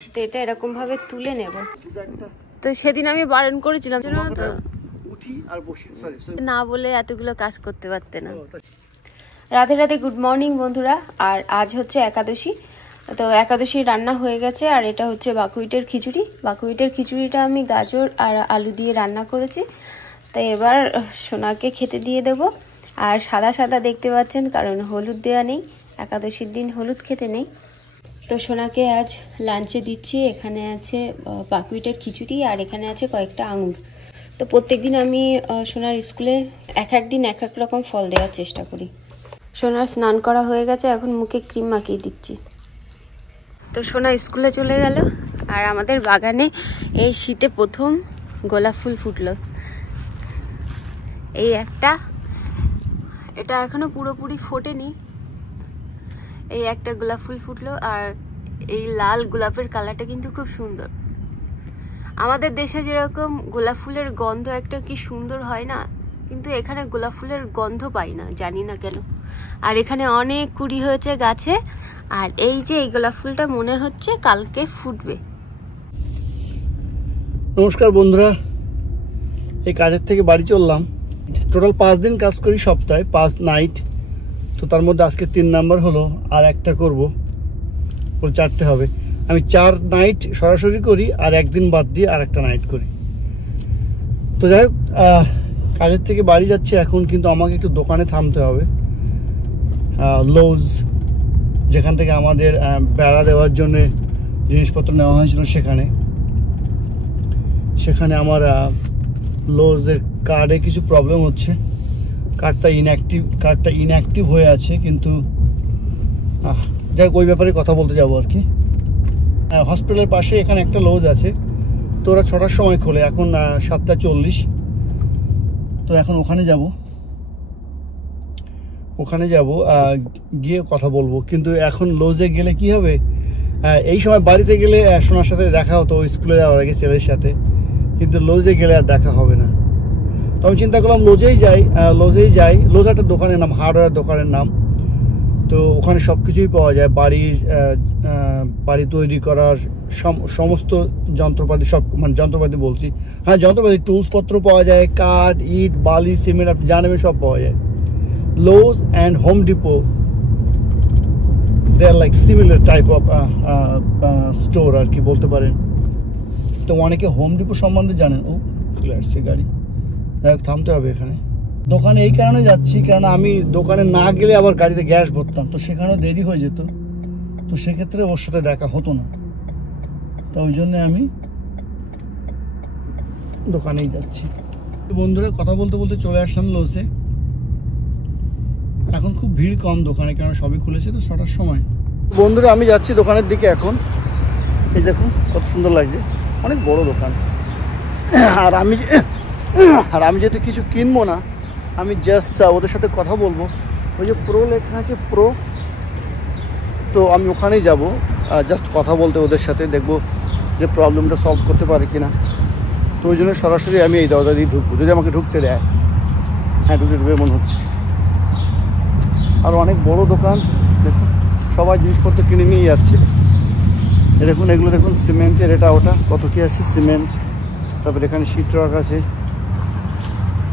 তো এটা এরকম ভাবে তুলে নেব। তো সেদিন আমি বারণ করেছিলাম তো না বলে এতগুলো কাজ করতে পারতে না। রাধে রাধে, গুড মর্নিং বন্ধুরা। আর আজ হচ্ছে একাদশী, তো একাদশী রান্না হয়ে গেছে। আর এটা হচ্ছে বাকুইটের খিচুড়ি। বাকুইটের খিচুড়িটা আমি গাজর আর আলু দিয়ে রান্না করেছি। তাই এবার সোনাকে খেতে দিয়ে দেব। আর সাদা সাদা দেখতে পাচ্ছেন, কারণ হলুদ দেওয়া নেই, একাদশীর দিন হলুদ খেতে নেই। তো সোনাকে আজ লাঞ্চে দিচ্ছি। এখানে আছে বাকুইটের খিচুড়ি আর এখানে আছে কয়েকটা আঙুর। তো প্রত্যেকদিন আমি সোনার স্কুলে এক দিন এক এক রকম ফল দেওয়ার চেষ্টা করি। সোনার স্নান করা হয়ে গেছে, এখন মুখে ক্রিম মাখিয়ে দিচ্ছি। তো সোনা স্কুলে চলে গেল। আর আমাদের বাগানে এই শীতে প্রথম গোলাপ ফুল ফুটলো। এই একটা, এটা এখনো পুরোপুরি ফোটেনি। এই একটা গোলাপ ফুল ফুটলো। আর এই লাল গোলাপের কালারটা কিন্তু খুব সুন্দর। আমাদের দেশে যেরকম গোলাপ ফুলের গন্ধ একটা কি সুন্দর হয় না, কিন্তু এখানে গোলাপ ফুলের গন্ধ পাই না, জানি না কেন। আর এখানে অনেক কুড়ি হয়েছে গাছে। আর এই যে এই গোলাপ ফুলটা মনে হচ্ছে কালকে ফুটবে। নমস্কার বন্ধুরা, এই কাজের থেকে বাড়ি চললাম। টোটাল 5 দিন কাজ করি সপ্তাহে, 5 নাইট। তো তার মধ্যে আজকে 3 নাম্বার হলো, আর একটা করব, 4টে হবে। আমি 4 নাইট সরাসরি করি আর একদিন বাদ দিয়ে আর একটা নাইট করি। তো যাই হোক, কাজের থেকে বাড়ি যাচ্ছি এখন, কিন্তু আমাকে একটু দোকানে থামতে হবে। লোজ, যেখান থেকে আমাদের বেড়া দেওয়ার জন্য জিনিসপত্র নেওয়া হয়েছিল, সেখানে আমার লোজের কার্ডে কিছু প্রবলেম হচ্ছে। কার্ডটা ইনঅ্যাক্টিভ হয়ে আছে। কিন্তু যাই হোক, ওই ব্যাপারে কথা বলতে যাবো আর কি। হসপিটালের পাশে এখানে একটা লজ আছে। তো ওরা 6টার সময় খোলে, এখন 7টা 40। তো এখন ওখানে যাব, গিয়ে কথা বলবো। কিন্তু এখন লজে গেলে কি হবে, এই সময় বাড়িতে গেলে সোনার সাথে দেখা হতো স্কুলে যাওয়ার আগে, ছেলের সাথে। কিন্তু লজে গেলে আর দেখা হবে না। তো আমি চিন্তা করলাম লজেই যাই। লজ একটা দোকানের নাম, হার্ডওয়্যার দোকানের নাম। তো ওখানে সব কিছুই পাওয়া যায়, বাড়ি তৈরি করার সমস্ত যন্ত্রপাতি, সব মানে যন্ত্রপাতি বলছি, হ্যাঁ যন্ত্রপাতি, টুলসপত্র পাওয়া যায়, কাঠ, ইট, বালি, সিমেন্ট, আপনি জানেন সব পাওয়া যায়। Lowe's and Home Depot, they are like similar type of store আর কি বলতে পারেন। তো অনেকে হোম ডিপো সম্বন্ধে জানেন। ও চলে আসছে গাড়ি, যাই হোক থামতে হবে এখানে। দোকানে এই কারণে যাচ্ছি, কারণ আমি দোকানে না গেলে আবার গাড়িতে গ্যাস ভরতাম, তো সেখানেও দেরি হয়ে যেত। তো সেক্ষেত্রে ওর সাথে দেখা হতো না। তো ওই জন্য আমি দোকানেই যাচ্ছি। বন্ধুরা, কথা বলতে বলতে চলে আসলাম লোসে। এখন খুব ভিড় কম দোকানে, কারণ সবই খুলেছে তো 6টার সময়। বন্ধুরা, আমি যাচ্ছি দোকানের দিকে এখন। এই দেখুন কত সুন্দর লাগছে, অনেক বড় দোকান। আর আমি যেহেতু কিছু কিনবো না, আমি জাস্ট ওদের সাথে কথা বলবো। ওই যে প্রো লেখা আছে, প্রো, তো আমি ওখানেই যাব জাস্ট কথা বলতে ওদের সাথে, দেখবো যে প্রবলেমটা সলভ করতে পারে কিনা। তো ওই জন্য সরাসরি আমি এই দরজা দিয়ে ঢুকবো, যদি আমাকে ঢুকতে দেয়। হ্যাঁ, ঢুকে দেবে মনে হচ্ছে। আর অনেক বড় দোকান, দেখুন সবাই জিনিসপত্র কিনে নিয়ে যাচ্ছে। দেখুন এগুলো দেখুন, সিমেন্টের এটা ওটা কত কি আছে, সিমেন্ট। তারপরে এখানে শিট রক আছে,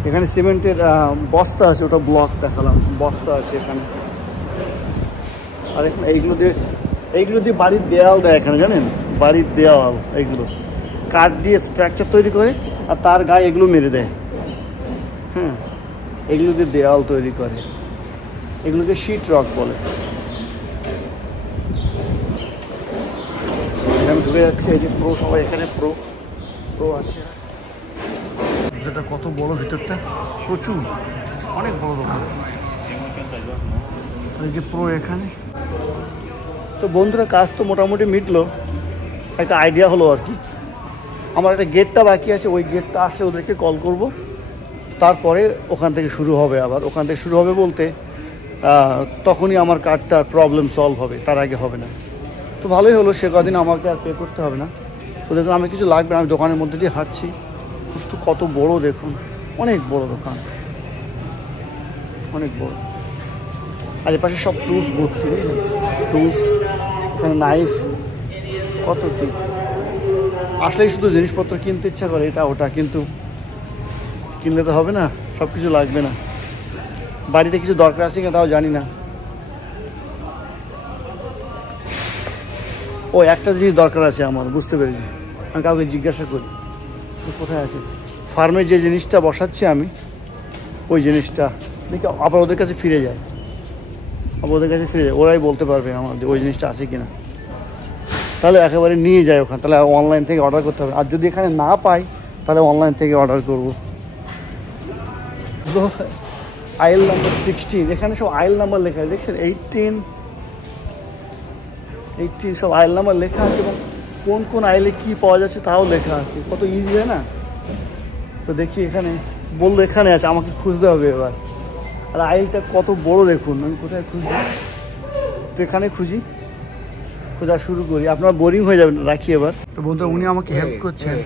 এখানে সিমেন্টের বস্তা আছে, ওটা ব্লক দেখালাম, বস্তা আছে এখানে। আর এখানে এইগুলো দিয়ে বাড়ির দেওয়াল দেয় এখানে, জানেন, বাড়ির দেওয়াল এইগুলো কাঠ দিয়ে স্ট্রাকচার তৈরি করে আর তার গায়ে এগুলো মেরে দেয়। হ্যাঁ, এগুলো দিয়ে দেওয়াল তৈরি করে, এগুলোকে শিট রক বলে। আমি ঘুরে যাচ্ছি, এই যে প্রো, সবাই এখানে প্রো আছে। এটা কত বড়, ভিতরটা প্রচুর, অনেক বড় দোকান। এই যে প্রো এখানে। তো বন্ধুরা, কাজ তো মোটামুটি মিটলো, একটা আইডিয়া হলো আর কি। আমার একটা গেটটা বাকি আছে, ওই গেটটা আসলে ওদেরকে কল করব, তারপরে ওখান থেকে শুরু হবে। আবার ওখান থেকে শুরু হবে বলতে তখনই আমার কার্ডটার প্রবলেম সলভ হবে, তার আগে হবে না। তো ভালোই হলো, সে কদিন আমাকে আর পে করতে হবে না। তো দেখুন আমি কিছু লাগবে না, আমি দোকানের মধ্যে দিয়ে হাঁটছি। তো কত বড় দেখুন, অনেক বড় দোকান, অনেক বড়। আর এপাশে সব টুলস ভর্তি, টুলস, এখানে নাইফ, কত কি আসলেই শুধু জিনিসপত্র কিনতে ইচ্ছা করে, এটা ওটা, কিন্তু কিনলে তো হবে না, সব কিছু লাগবে না। বাড়িতে কিছু দরকার আছে কিনা তাও জানি না। ও একটা জিনিস দরকার আছে আমার, বুঝতে পেরেছি, আমি কাউকে জিজ্ঞাসা করি কোথায় আছে। ফার্মের যে জিনিসটা বসাচ্ছি আমি, ওই জিনিসটা দেখি আবার ওদের কাছে ফিরে যায়, ওরাই বলতে পারবে আমার যে ওই জিনিসটা আছে কিনা। তাহলে একেবারে নিয়ে যায় ওখানে, তাহলে অনলাইন থেকে অর্ডার করতে হবে। আর যদি এখানে না পাই তাহলে অনলাইন থেকে অর্ডার করবো। তো আইল নাম্বার 16, এখানে সব আইল নাম্বার লেখা আছে, দেখছেন 18 সব আইল নাম্বার লেখা আছে, এবং কোন কোন আইলে কি পাওয়া যাচ্ছে তাও লেখা আছে। কত ইজি হয় না? তো দেখি এখানে বললো এখানে আছে, আমাকে খুঁজতে হবে এবার। আর আইলটা কত বড় দেখুন, আমি কোথায় খুঁজবো? তো এখানে খোঁজা শুরু করি, আপনার বোরিং হয়ে যাবে, রাখি এবার। তো বন্ধুরা উনি আমাকে হেল্প করছেন,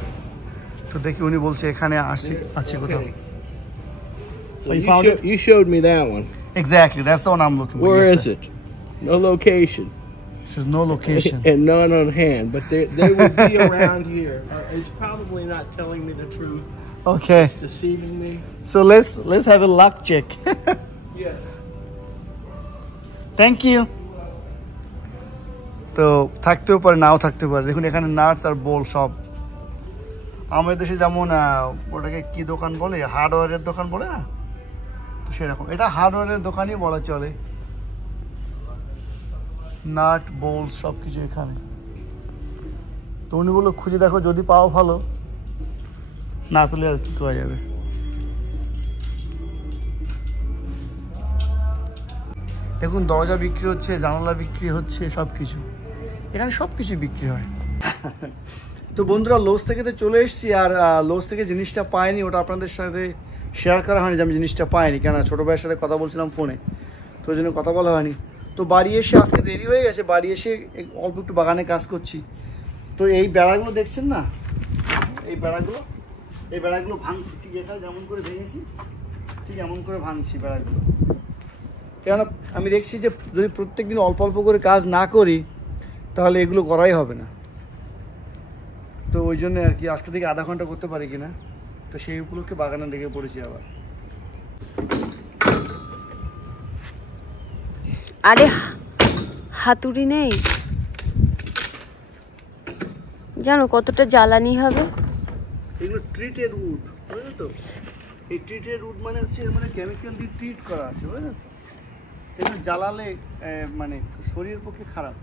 তো দেখি উনি বলছে এখানে আছে কোথাও। So you showed me that one. Exactly, that's the one I'm looking for. Where is it? No location. It says no location. And none on hand, but they would be around here. It's probably not telling me the truth. Okay. It's deceiving me. So let's have a luck check. Yes. Thank you. তো থাকতেও পারে, নাও থাকতে পারে। দেখুন এখানে nuts আর বোল সব। আমাদের দেশে যেমন ওটাকে কি দোকান বলে, হার্ডওয়্যারের দোকান বলে না, তো সেরকম এটা হার্ডওয়্যারের দোকানই বলা চলে। নাট বোল সব কিছু এখানে। তো উনি বললো খুঁজে দেখো, যদি পাও ভালো, না পেলে আর কি করা যাবে। দেখুন দরজা বিক্রি হচ্ছে, জানালা বিক্রি হচ্ছে, সব কিছু এখানে সব কিছু বিক্রি হয়। তো বন্ধুরা লোস থেকে তো চলে এসেছি, আর লোস থেকে জিনিসটা পাইনি, ওটা আপনাদের সাথে শেয়ার করা হয়নি যে আমি জিনিসটা পাইনি, কেন ছোটো ভাইয়ের সাথে কথা বলছিলাম ফোনে, তো ওই জন্য কথা বলা হয়নি। তো বাড়ি এসে আজকে দেরি হয়ে গেছে, বাড়ি এসে অল্প একটু বাগানে কাজ করছি। তো এই বেড়াগুলো দেখছেন না, এই বেড়াগুলো ভাঙছি, ঠিক এখানে যেমন করে ভেঙেছি ঠিক এমন করে ভাঙছি বেড়াগুলো। কেননা আমি দেখছি যে যদি প্রত্যেক দিন অল্প অল্প করে কাজ না করি তাহলে এগুলো করাই হবে না। তো ওই জন্য আর কি আজকে থেকে আধা ঘন্টা করতে পারি কিনা, তো সেই উপলক্ষে বাগানে লেগে পড়েছি আবার। আরে হাতুড়ি নেই, জানো কতটা জ্বালানি হবে। এগুলো ট্রিটেড উড, বুঝলে তো? এই ট্রিটেড উড মানে হচ্ছে মানে কেমিক্যাল দিয়ে ট্রিট করা আছে, বুঝলে তো? এগুলো জ্বালালে মানে শরীরের পক্ষে খারাপ।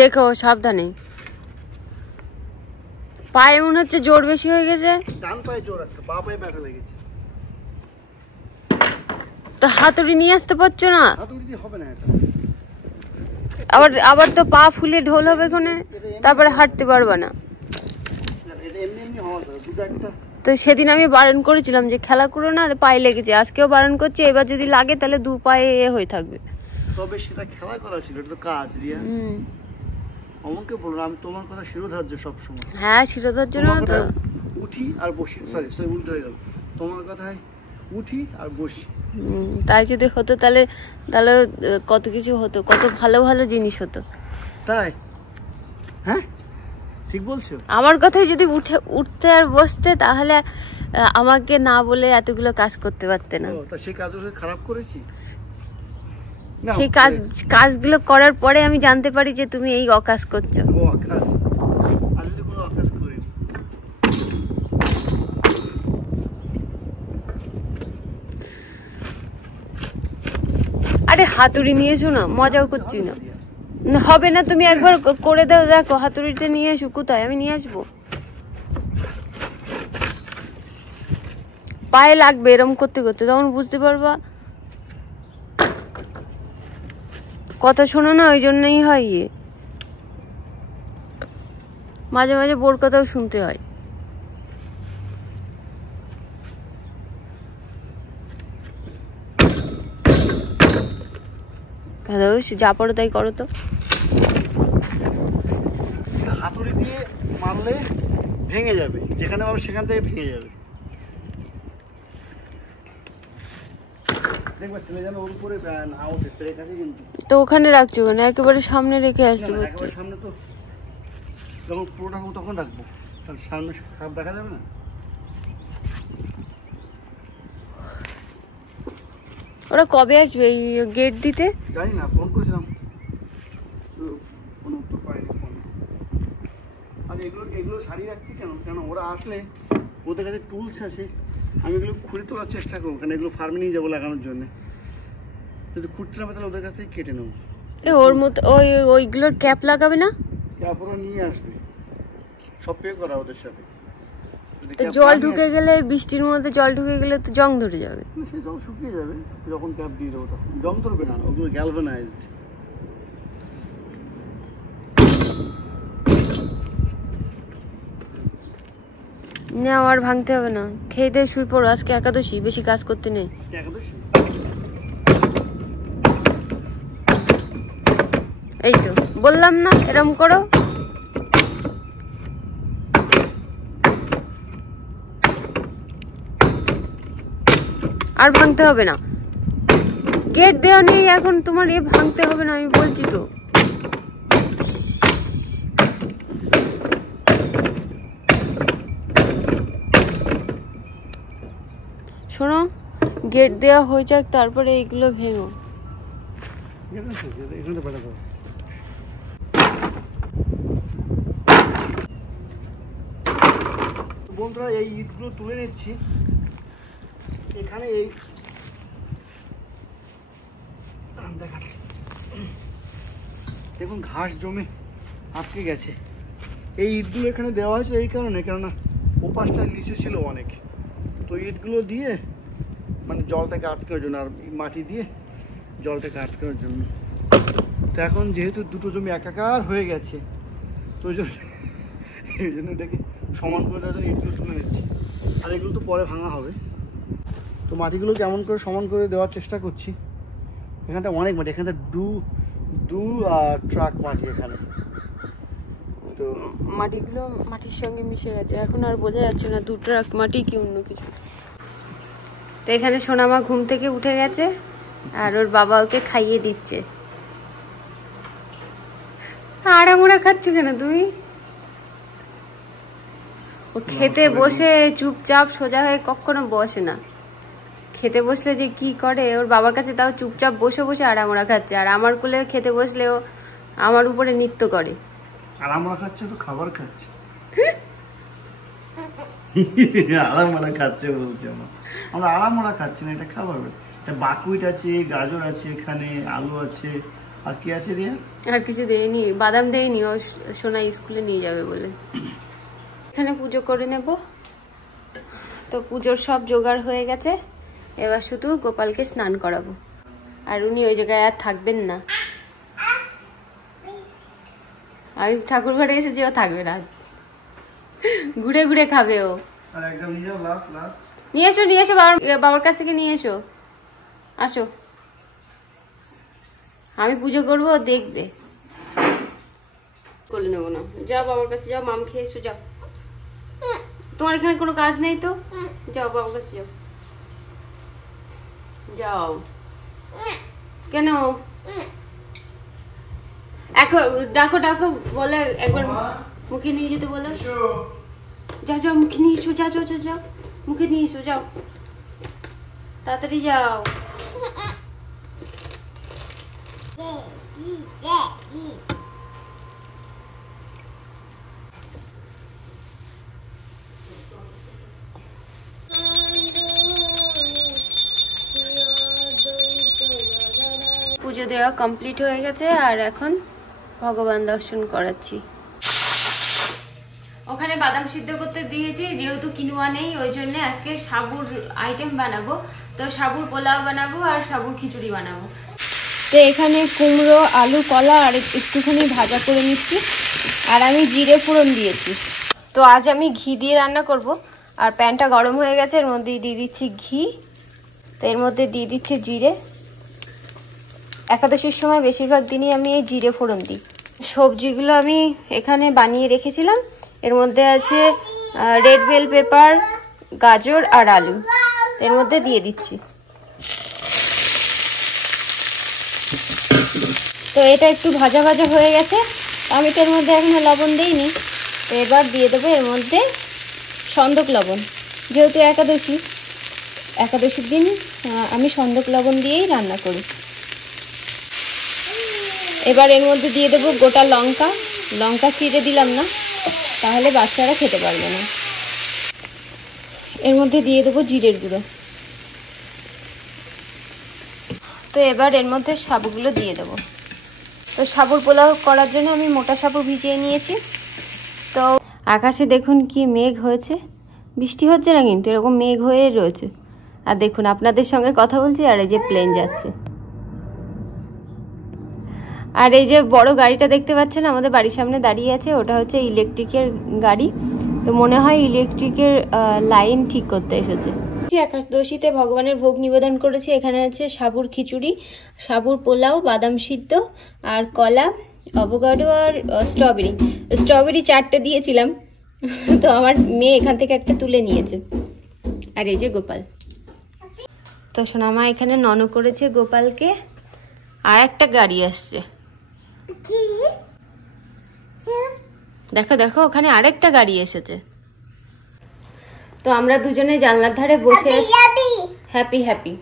দেখো সাবধানে, পায়ে মনে হচ্ছে জোর বেশি হয়ে গেছে। ডান পায়ে জোর আছে, বাঁ পায়ে ব্যথা লেগেছে। তো হাতুড়ি নিয়ে আসতে পারছো না? হাতুড়ি দিয়ে হবে না এটা। আবার তো পা ফুলে ঢোল হবে কোনে, তারপরে হাঁটতে পারবে না। এটা এমনি এমনি হওয়া যায়, দুটো একটা। তো সেদিন আমি বারণ করেছিলাম যে খেলা করো না, পায়ে লেগেছে। আজকেও বারণ করছি, এবার যদি লাগে তাহলে দু পায়ে হয়ে থাকবে। তবে সেটা খেলা করা ছিল, এটা তো কাজ। রিয়া আমাকে বলুন, আমি তোমার কথা শিরোধার্য সবসময়। হ্যাঁ শিরোধার্য না তো, উঠি আর বসি, সরি উল্টো হয়ে গেল। তোমার কথায় উঠি আর বসি। তাই যদি হতো তাহলে কত কিছু হতো, কত ভালো ভালো জিনিস হতো। তাই? হ্যাঁ ঠিক বলছো। আমার কথায় যদি উঠতে আর বসতে, তাহলে আমাকে না বলে এতগুলো কাজ করতে পারতে না। তা সেই কাজগুলো খারাপ করেছি? সেই কাজগুলো করার পরে আমি জানতে পারি যে তুমি এই অকাজ করছো। আরে হাতুড়ি নিয়ে এসো না, মজাও করছি না। হবে না, তুমি একবার করে দাও, দেখো হাতুড়িটা নিয়ে এসো। কোথায়? আমি নিয়ে আসবো। পায়ে লাগবে এরম করতে করতে, তখন বুঝতে পারবা। কথা শোনো না, ওই জন্যই হয়। মাঝে মাঝে বোর কথাও শুনতে হয়। হ্যালো, যা পড়ো তাই করো তো। হাতুড়ি দিয়ে মারলে ভেঙে যাবে, যেখানে মারবে সেখান থেকে ভেঙে যাবে। দেখবা ছেলে যেন ওর উপরে না ওঠে, পেরে কাছে কিন্তু। তো ওখানে রাখছো কেন? একেবারে সামনে রেখে আসতে বলছো। একেবারে সামনে তো যখন পুরোটা তখন রাখবো, কারণ সামনে সাপ দেখা যাবে না। ওরা কবে আসবে এই গেট দিতে? জানি না, ফোন করেছিলাম, কোনো উত্তর পাইনি ফোন। আর এগুলো সারিয়ে রাখছি কেন? কেন ওরা আসলে ওদের কাছে টুলস আছে, আমি এগুলো খুঁড়ে তোলার চেষ্টা করবো, কারণ এগুলো ফার্মে নিয়ে যাবো লাগানোর জন্য। যদি খুঁড়তে না তাহলে ওদের কাছ থেকে কেটে নেবো। ওর মতো ওইগুলোর ক্যাপ লাগাবে না? ক্যাপ ওরা নিয়ে আসবে, সব পে করা ওদের সাথে। তো জল ঢুকে গেলে, বৃষ্টির মধ্যে জল ঢুকে গেলে তো জং ধরে যাবে। সে জল শুকিয়ে যাবে যখন ক্যাপ দিয়ে দেবো, তখন জং ধরবে না, ওগুলো গ্যালভানাইজড। না আর ভাঙতে হবে না, খেয়ে দিয়ে শুয়ে পড়ো, আজকে একাদশী, বেশি কাজ করতে নেই। এই তো বললাম না এরম করো। আর ভাঙতে হবে না, গেট দেওয়া নেই এখন, তোমার এ ভাঙতে হবে না, আমি বলছি তো। শোনো, গেট দেওয়া হয়ে যাক, তারপরে এইগুলো ভেঙো। বন্ধুরা এই ইটগুলো তুলে নিচ্ছি। এখানে এই দেখাচ্ছি, দেখুন ঘাস জমে আটকে গেছে। এই ইটগুলো এখানে দেওয়া হয়েছে এই কারণে, কেননা ওপাশটা নিচু ছিল অনেক, তো ইটগুলো দিয়ে মানে জলটাকে আটকানোর জন্য, আর মাটি দিয়ে জলটাকে আটকানোর জন্য। তো এখন যেহেতু দুটো জমি একাকার হয়ে গেছে, তো ওই জন্য এই জন্য এটাকে সমান করে দেওয়ার জন্য ইটগুলো তুলে নিচ্ছি। আর এগুলো তো পরে ভাঙা হবে, তো মাটিগুলো কেমন করে সমান করে দেওয়ার চেষ্টা করছি। এখানটা অনেক মাটি, এখানটা দু ট্রাক মাটি এখানে, তো মাটিগুলো মাটির সঙ্গে মিশে গেছে, এখন আর বোঝা যাচ্ছে না 2 ট্রাক মাটি কি অন্য কিছু। তো এখানে সোনামা ঘুম থেকে উঠে গেছে, আর ওর বাবা ওকে খাইয়ে দিচ্ছে। আড়ামোড়া খাচ্ছ কেন তুমি? ও খেতে বসে চুপচাপ সোজা হয়ে কখনো বসে না, খেতে বসলে যে কি করে, ওর বাবার কাছে তাও চুপচাপ বসে বসে আড়ামোড়া খাচ্ছে, আর আমার কোলে খেতে বসলেও আমার উপরে নৃত্য করে। আড়ামোড়া খাচ্ছে তো খাবার খাচ্ছে। আড়ামোড়া খাচ্ছে বলছে, আমরা আড়ামোড়া খাচ্ছি না, এটা খাবার। বাকুইট আছে, গাজর আছে, এখানে আলু আছে, আর কি আছে রিয়া? আর কিছু দেয়নি, বাদাম দেয়নি, ও সোনা স্কুলে নিয়ে যাবে বলে। এখানে পুজো করে নেব, তো পুজোর সব জোগাড় হয়ে গেছে, এবার শুধু গোপালকে স্নান করাবো। আর উনি ওই জায়গায় আর থাকবেন না, আমি ঠাকুর ঘরে এসেছি, ও থাকবে না, ঘুরে ঘুরে খাবে ও। নিয়ে এসো, নিয়ে এসো, বাবার কাছ থেকে নিয়ে এসো, আসো, আমি পুজো করবো, দেখবে। করে নেবো না, যাও বাবার কাছে যাও, মাম খেয়ে এসো, যাও। তোমার এখানে কোনো কাজ নেই তো, যাও বাবার কাছে যাও, যাও। কেন? এখন ডাকো ডাকো বলে, একবার মুখে নিয়ে যেতে বলো। যাও যাও, মুখে নিয়ে এসো, যাও যাও যাও যাও, মুখে নিয়ে এসো, যাও তাড়াতাড়ি যাও। পুজো দেওয়া কমপ্লিট হয়ে গেছে, আর এখন ভগবান দর্শন করাচ্ছি। ওখানে বাদাম সিদ্ধ করতে দিয়েছি, যেহেতু কিনুয়া নেই, ওই জন্য আজকে সাবুর আইটেম বানাবো। তো সাবুর পোলাও বানাবো আর সাবুর খিচুড়ি বানাবো। তো এখানে কুমড়ো, আলু, কলা আর একটুখানি ভাজা করে নিচ্ছি, আর আমি জিরে ফোড়ন দিয়েছি। তো আজ আমি ঘি দিয়ে রান্না করব, আর প্যানটা গরম হয়ে গেছে, এর মধ্যে দিয়ে দিচ্ছি ঘি, তো এর মধ্যে দিয়ে দিচ্ছি জিরে। একাদশীর সময় বেশিরভাগ দিনই আমি এই জিরে ফোড়ন দিই। সবজিগুলো আমি এখানে বানিয়ে রেখেছিলাম, এর মধ্যে আছে রেড বেল পেপার, গাজর আর আলু, এর মধ্যে দিয়ে দিচ্ছি। তো এটা একটু ভাজা ভাজা হয়ে গেছে, আমি তো এর মধ্যে এখনো লবণ দিইনি। তো এবার দিয়ে দেবো এর মধ্যে সন্দক লবণ, যেহেতু একাদশীর দিন আমি সন্দক লবণ দিয়েই রান্না করি। এবার এর মধ্যে দিয়ে দেবো গোটা লঙ্কা চিড়ে দিলাম না, তাহলে বাচ্চারা খেতে পারবে না। এর মধ্যে দিয়ে দেবো জিরের গুঁড়ো। তো এবার এর মধ্যে সাবুগুলো দিয়ে দেবো। তো সাবুর পোলাও করার জন্য আমি মোটা সাবু ভিজিয়ে নিয়েছি। তো আকাশে দেখুন কি মেঘ হয়েছে, বৃষ্টি হচ্ছে না কিন্তু এরকম মেঘ হয়ে রয়েছে। আর দেখুন আপনাদের সঙ্গে কথা বলছি আর এই যে প্লেন যাচ্ছে। আর এই যে বড় গাড়িটা দেখতে পাচ্ছেন আমাদের বাড়ির সামনে দাঁড়িয়ে আছে, ওটা হচ্ছে ইলেকট্রিকের গাড়ি। তো মনে হয় ইলেকট্রিকের লাইন ঠিক করতে এসেছে। একাদশীতে ভগবানের ভোগ নিবেদন করেছি। এখানে আছে সাবুর খিচুড়ি, সাবুর পোলাও, বাদাম সিদ্ধ আর কলা, অ্যাভোকাডো আর স্ট্রবেরি 4টে দিয়েছিলাম। তো আমার মেয়ে এখান থেকে একটা তুলে নিয়েছে। আর এই যে গোপাল। তো সোনামা এখানে নন করেছে গোপালকে। আর একটা গাড়ি আসছে, দেখো দেখো ওখানে আরেকটা গাড়ি এসেছে। তো আমরা দুজনে জানলার ধারে বসে হ্যাপি।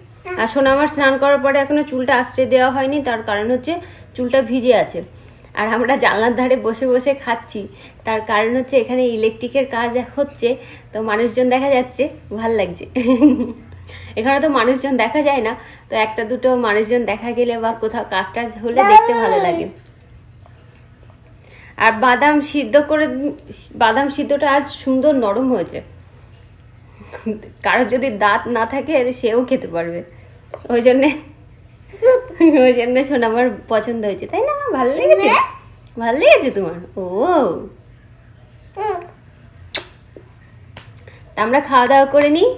আর সোনামার স্নান করার পরে এখনো চুলটা আশ্রয় দেওয়া হয়নি, তার কারণ হচ্ছে চুলটা ভিজে আছে। আর আমরা জানলার ধারে বসে বসে খাচ্ছি, তার কারণ হচ্ছে এখানে ইলেকট্রিকের কাজ হচ্ছে, তো মানুষজন দেখা যাচ্ছে, ভাল লাগছে। এখানে তো মানুষজন দেখা যায় না, তো একটা দুটো মানুষজন দেখা গেলে বা কোথাও কাজ টাজ হলে দেখতে ভালো লাগে। আর বাদাম সিদ্ধটা আজ সুন্দর নরম হয়েছে, কারো যদি দাঁত না থাকে সেও খেতে পারবে। ওই জন্যে শোনা আমার পছন্দ হয়েছে, তাই না? আমার ভালো লেগেছে তোমার? ও আমরা খাওয়া দাওয়া করে নিই।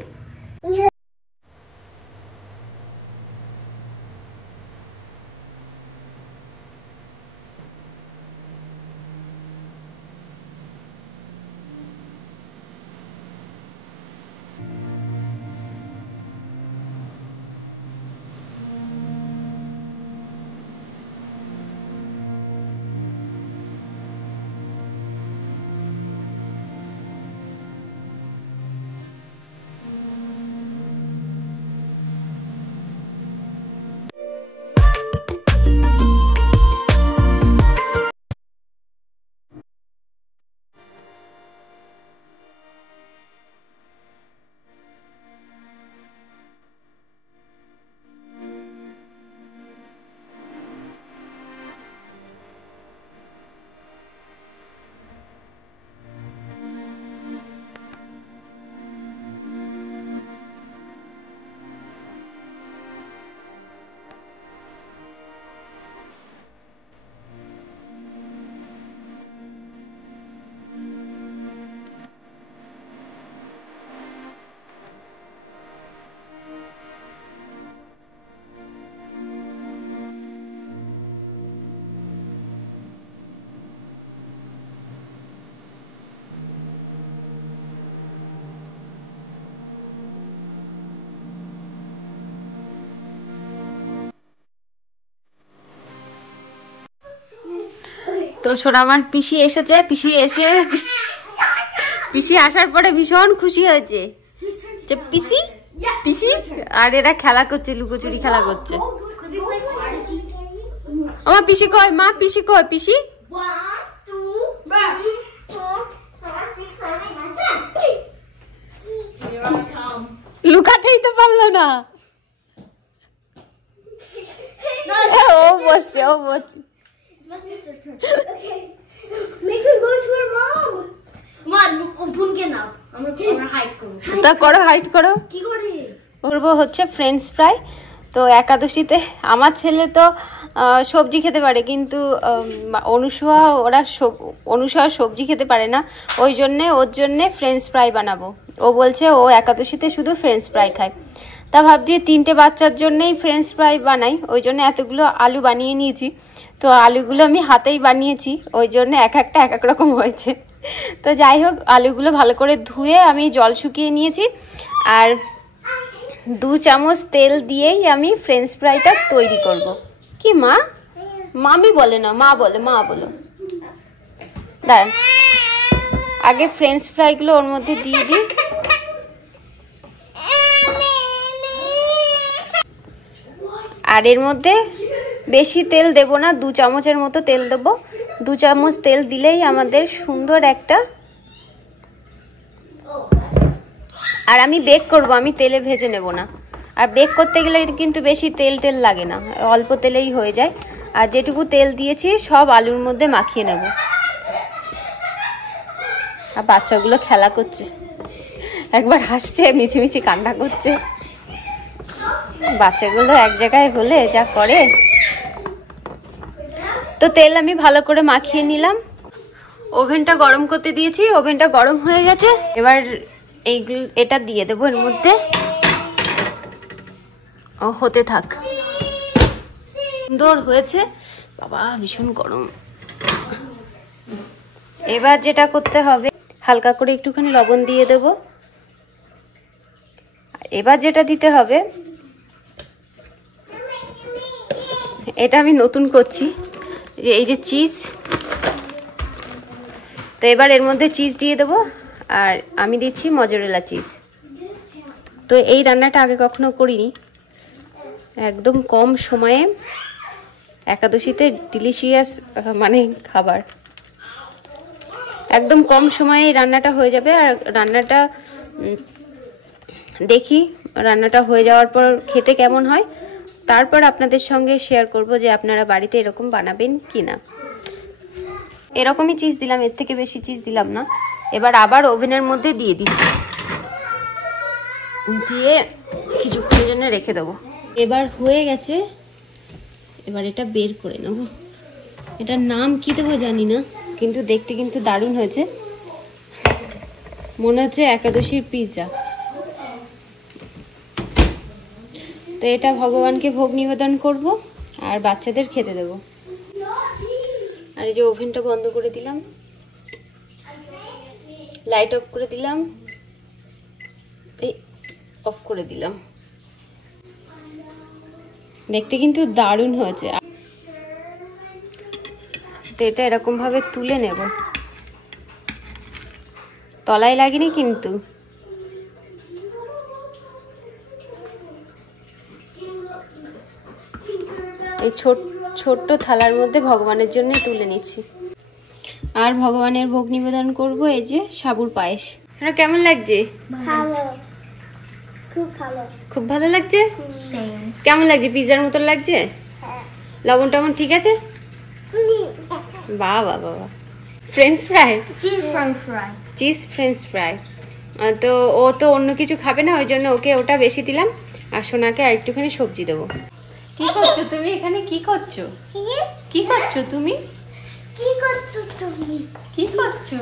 তো সোনামার পিসি এসেছে, পিসি আসার পরে ভীষণ খুশি হয়েছে যে পিসি আর এরা খেলা করছে, লুকোচুরি খেলা করছে। আমার পিসি কই? মা পিসি কই? পিসি লুকাতেই তো পারলো না। ও বসছে। My sister's turn. Okay. Make her go to her mom. Come on, bunke now. I'm gonna hide করো। তা করো, হাইট করো। কি করে? করবো হচ্ছে ফ্রেঞ্চ ফ্রাই। তো একাদশীতে আমার ছেলে তো সবজি খেতে পারে, কিন্তু অনুসয়া সবজি খেতে পারে না, ওর জন্যে ফ্রেঞ্চ ফ্রাই বানাবো। ও বলছে ও একাদশীতে শুধু ফ্রেঞ্চ ফ্রাই খায়। তা ভাবছি 3টে বাচ্চার জন্যেই ফ্রেঞ্চ ফ্রাই বানাই, ওই জন্য এতগুলো আলু বানিয়ে নিয়েছি। তো আলুগুলো আমি হাতেই বানিয়েছি, ওই জন্য এক এক রকম হয়েছে। তো যাই হোক, আলুগুলো ভালো করে ধুয়ে আমি জল শুকিয়ে নিয়েছি, আর 2 চামচ তেল দিয়েই আমি ফ্রেঞ্চ ফ্রাইটা তৈরি করব। কি মা? মামি বলে না, মা বলে, মা বলো। দাঁড়ান, আগে ফ্রেঞ্চ ফ্রাইগুলো ওর মধ্যে দিয়ে দিই। আর এর মধ্যে বেশি তেল দেব না, 2 চামচের মতো তেল দেবো। 2 চামচ তেল দিলেই আমাদের সুন্দর একটা। আর আমি বেক করব, আমি তেলে ভেজে নেব না। আর বেক করতে গেলে কিন্তু বেশি তেল লাগে না, অল্প তেলেই হয়ে যায়। আর যেটুকু তেল দিয়েছি সব আলুর মধ্যে মাখিয়ে নেব। আর বাচ্চাগুলো খেলা করছে, একবার হাসছে, মিছিমিছি কান্না করছে। বাচ্চাগুলো এক জায়গায় হলে যা করে। তো তেল আমি ভালো করে মাখিয়ে নিলাম। ওভেনটা গরম করতে দিয়েছি, ওভেনটা গরম হয়ে গেছে। এবার এইগুলো এটা দিয়ে দেবো এর মধ্যে। ও হতে থাক। সুন্দর হয়েছে, বাবা ভীষণ গরম। এবার যেটা করতে হবে, হালকা করে একটুখানি লবণ দিয়ে দেব। এবার যেটা দিতে হবে, এটা আমি নতুন করছি, এই যে চিজ। তো এবার এর মধ্যে চিজ দিয়ে দেবো। আর আমি দিচ্ছি মজরেলা চিজ। তো এই রান্নাটা আগে কখনো করিনি, একদম কম সময়ে একাদশীতে ডিলিশিয়াস মানে খাবার, একদম কম সময়ে এই রান্নাটা হয়ে যাবে। আর রান্নাটা দেখি, রান্নাটা হয়ে যাওয়ার পর খেতে কেমন হয়, তারপর আপনাদের সঙ্গে শেয়ার করব যে আপনারা বাড়িতে এরকম বানাবেন কি না। এরকমই চিজ দিলাম, এর থেকে বেশি চিজ দিলাম না। এবার আবার ওভেনের মধ্যে দিয়ে দিচ্ছি, দিয়ে কিছুক্ষণের জন্য রেখে দেবো। এবার হয়ে গেছে, এবার এটা বের করে নেব। এটার নাম কি দেবো জানি না, কিন্তু দেখতে কিন্তু দারুণ হয়েছে, মনে হচ্ছে একাদশীর পিৎজা। তো এটা ভগবানকে ভোগ নিবেদন করব আর বাচ্চাদের খেতে দেব। আর এই যে ওভেনটা বন্ধ করে দিলাম, লাইট অফ করে দিলাম, এই অফ করে দিলাম। দেখতে কিন্তু দারুণ হয়েছে। তো এটা এরকম ভাবে তুলে নেব, তলায় লাগেনি কিন্তু। এই ছোট্ট থালার মধ্যে ভগবানের জন্য তুলে নিচ্ছি। আর ভগবানের ভোগ নিবেদন করব এই যে সাবুর পায়েস। এটা কেমন লাগছে? ভালো, খুব ভালো। খুব ভালো লাগছে? কেমন লাগছে? পিৎজার মতো লাগছে? লবণ টবণ ঠিক আছে? বাহ বাহ বাহ। French fry, cheese French fry, cheese French fry. তো ও তো অন্য কিছু খাবে না, ওই জন্য ওকে ওটা বেশি দিলাম। আর সোনাকে আর একটুখানি সবজি দেবো। কি করছো তুমি এখানে? কি করছো? কি করছো তুমি? কি করছো তুমি? কি করছো?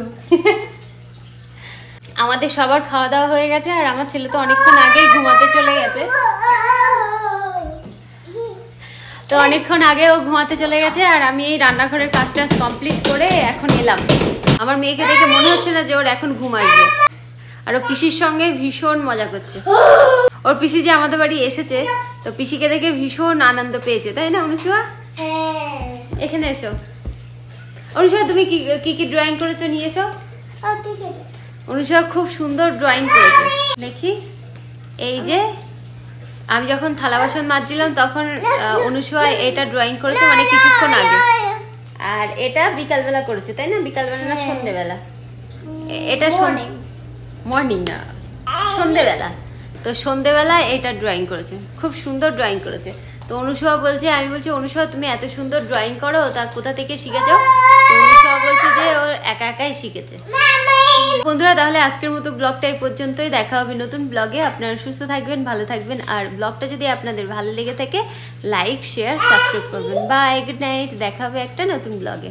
আমাদের সবার খাওয়া দাওয়া হয়ে গেছে, আর আমার ছেলে তো অনেকক্ষণ আগেই ঘুমাতে চলে গেছে। তো অনেকক্ষণ আগে ও ঘুমাতে চলে গেছে, আর আমি এই রান্নাঘরের কাজটা কমপ্লিট করে এখন এলাম। আমার মেয়েকে দেখে মনে হচ্ছে না যে ওর এখন ঘুম আসবে। আর ও পিসির সঙ্গে ভীষণ মজা করছে। ওর পিসি যে আমাদের বাড়ি এসেছে, তো পিসিকে দেখে ভীষণ আনন্দ পেয়েছে, তাই না অনুষ্কা? এখানে এসো। অনুষ্কা তুমি কি কি ড্রয়িং করেছো নিয়ে এসো। অনুষ্কা খুব সুন্দর ড্রয়িং করেছে। দেখি, এই যে আমি যখন থালা বাসন মাজছিলাম তখন অনুষ্কা এটা ড্রয়িং করেছে, মানে কিছুক্ষণ আগে। আর এটা বিকালবেলা করেছে, তাই না? বিকালবেলা না সন্ধ্যেবেলা? এটা মর্নিং না, সন্ধ্যেবেলা। তো সন্ধ্যেবেলা এটা ড্রয়িং করেছে, খুব সুন্দর ড্রয়িং করেছে। তো অনুষ্কা বলছে, আমি বলছি অনুষ্কা তুমি এত সুন্দর ড্রয়িং করো, তা কোথা থেকে শিখেছো? অনুষ্কা বলছে যে ও একা একাই শিখেছে। বন্ধুরা, তাহলে আজকের মতো ব্লগটা এই পর্যন্তই। দেখা হবে নতুন ব্লগে। আপনারা সুস্থ থাকবেন, ভালো থাকবেন। আর ব্লগটা যদি আপনাদের ভালো লেগে থাকে, লাইক, শেয়ার, সাবস্ক্রাইব করবেন। Bye, good night. দেখা হবে একটা নতুন ব্লগে।